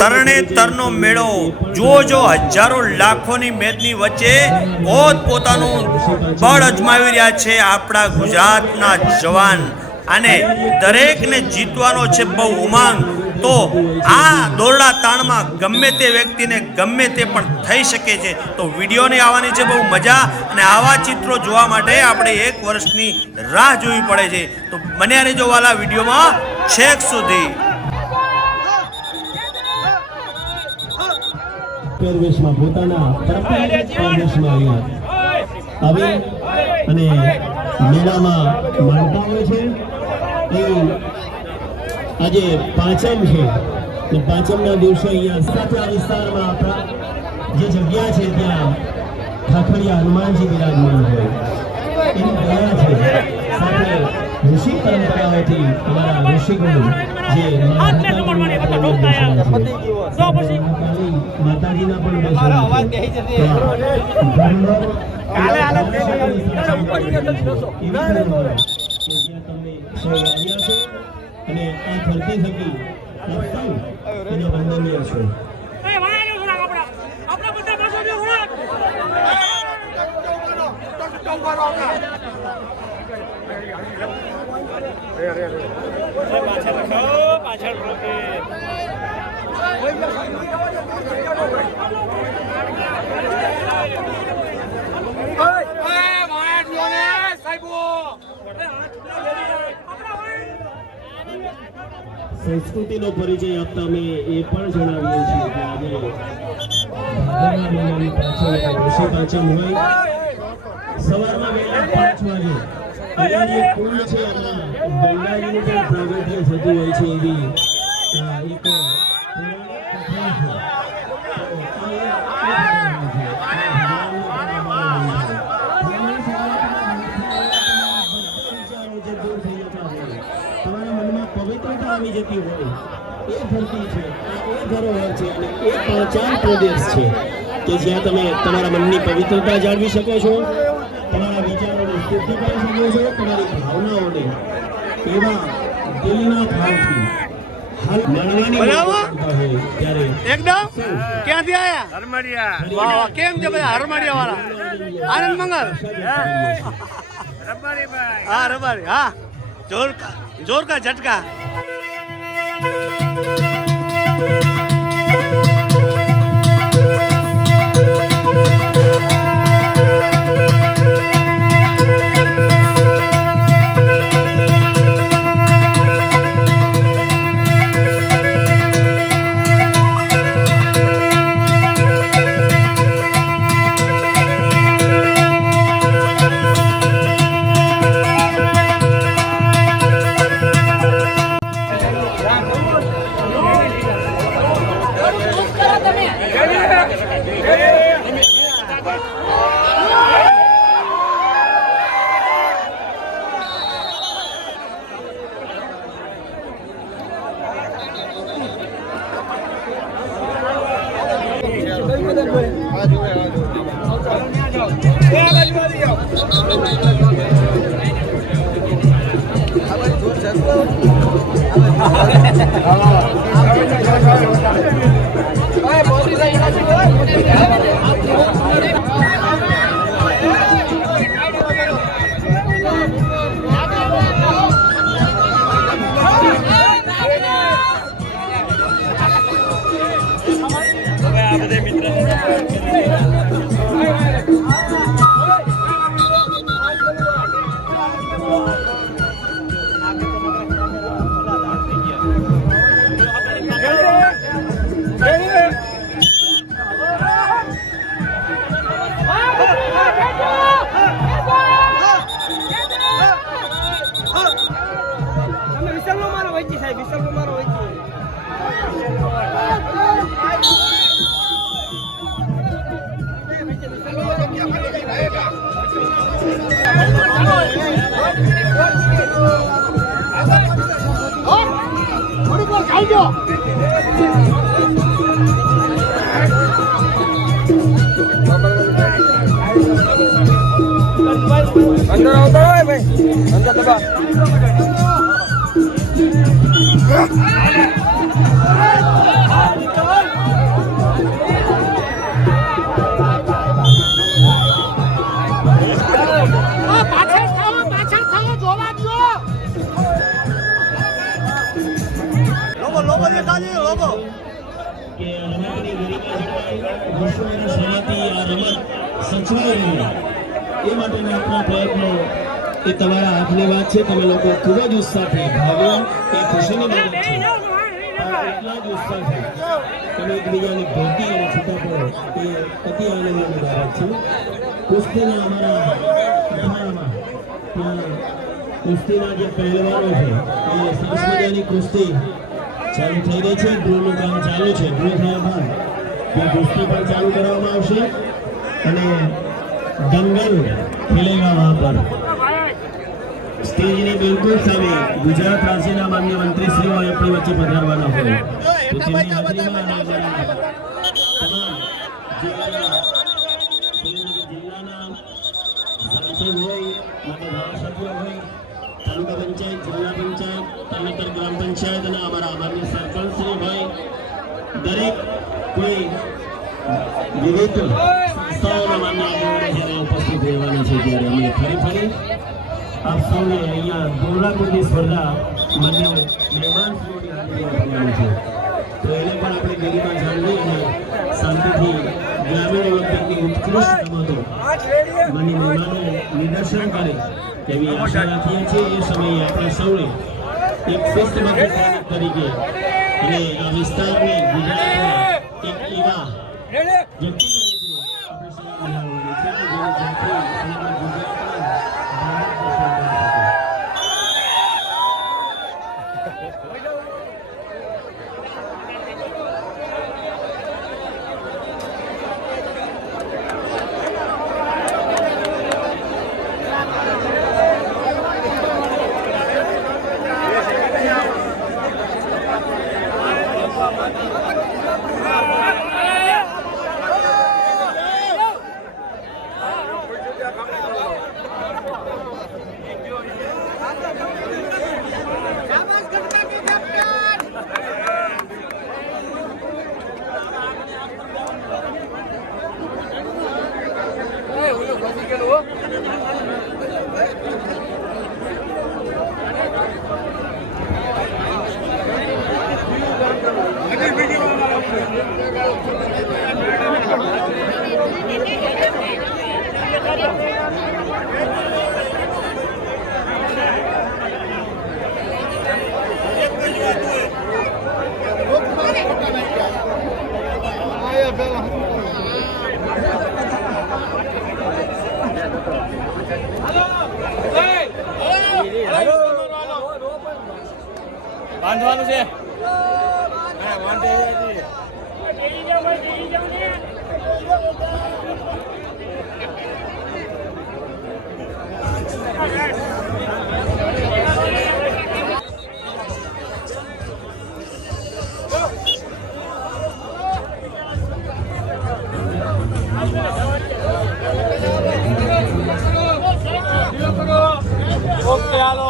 તરણેતરનો મેળો જો હજારો લાખોની મેદની વચ્ચે પોતાનું બળ અજમાવી રહ્યા છે આપણા ગુજરાતના જવાન અને દરેકને જીતવાનો છે બહુ ઉમંગ। તો આ દોરડા તાણમાં ગમે તે વ્યક્તિને ગમે તે પણ થઈ શકે છે। તો વિડીયોની આવવાની છે બહુ મજા અને આવા ચિત્રો જોવા માટે આપણે 1 વર્ષની રાહ જોવી પડે છે। તો બન્યા રહેજો વાલા વિડીયોમાં છેક સુધી। પહેરવેશમાં પોતાના પરંપરાગત પહેરવેશમાં આવી અને મેળામાં માણતા હોય છે। એ આજે પાંચમ છે ને પાંચમના દિવસે અહીંયા સાચા વિસ્તારમાં આપણા જે જગ્યા છે ત્યાં ખાખડિયા હનુમાનજી બિરાજમાન હોય એની દયા છે। સાથે ઋષિ પરંપરાઓથી અમારા ઋષિગુરુ જે માતાજીના પણ અને આ ફરતી થકી એને વંદનીય છે। સંસ્કૃતિનો પરિચય આપતા અમે એ પણ જણાવીએ છીએ કે આજે ઋષિ પાંચમ હોય સવારમાં વહેલા 5 વાગે અહીંયા જે કુંડ છે એમાં ગંગાજીનું પણ પ્રાગટ્ય થતું હોય છે એવી એક પવિત્રતા આવી જતી હોય એ ધરતી છે, એ ધરોહર છે અને એ પાંચાલ પ્રદેશ છે કે જ્યાં તમે તમારા મનની પવિત્રતા જાળવી શકો છો, તમારા વિચારોને શુદ્ધ કરી શકો છો, તમારી ભાવનાઓને એવા દિલના ભાવથી એકદમ ક્યાંથી આયા? હરમડિયા। વાહ વાહ, કેમ છે બધા હરમડિયા વાળા? આનંદ મંગલ। હા રબારી, હા जोर का झटका। अंदर आओ भाई, अंदर दबा। માતાજી લોકો કે રમતની ગરિમા જળવાય, વર્ષોની શરણાથી આ રમત સચવાઈ રહે એ માટેના આપણા પ્રયત્નો એ તમારા હાથની વાત છે. તમે લોકો ખૂબ જ ઉત્સાહથી ભાગો એ ખુશીની બાબત છે, પણ એટલા જ ઉત્સાહથી તમે એકબીજાને ભેટી અને છૂટા પડો એ અતિ આનંદની બાબત છે. કુસ્તીના અમારા અખાડામાં ત્યાં કુસ્તીના જે પહેલવાનો છે એ સરસ મજાની કુસ્તી ચાલુ થઈ રહી છે. ડ્રોનું કામ ચાલુ છે. ડ્રો થયા બાદ એ કુસ્તી પણ ચાલુ કરવામાં આવશે અને દંગલ ખેલેગા વહાં પર. સ્ટેજની બિલકુલ સામે ગુજરાત રાજ્યના માન્ય મંત્રીશ્રીઓ આપણી વચ્ચે પધારવાના હોય તો તેમની હાજરીમાં અને અમારા તમામ જિલ્લાના સાંસદ હોય, માન્ય ધારાસભ્યો હોય, તાલુકા પંચાયત, જિલ્લા પંચાયત, તરણેતર ગ્રામ પંચાયત અને અમારા માન્ય સરપંચશ્રી હોય, દરેક કોઈ વિવિધ સંસ્થાઓના માન્ય આગેવાનો જ્યારે ઉપસ્થિત રહેવાના છે ત્યારે અમે ફરી આપ સૌને અહીંયા દોરડાકુંડની સ્પર્ધા માન્ય મહેમાનશ્રીઓની હાજરી આપવાની છે તો એને પણ આપણે ગરિમા જાળવી અને શાંતિથી ગ્રામીણ ઓલિમ્પિકની ઉત્કૃષ્ટ રમતો માન્ય મહેમાનો નિદર્શન કરે એવી આશા રાખીએ છીએ. એ સમયે આપણે સૌએ એક શિસ્તબદ્ધ સૈનિક તરીકે અને આ વિસ્તારની ગુજરાતના એક એવા વ્યક્તિ તરીકે આપણે સૌ બનાવવાની છે કે જેની જાતથી સમગ્ર ગુજરાતના ભારત દેશમાં બની શકે. બાંધવાનું છે ઓકે હાલો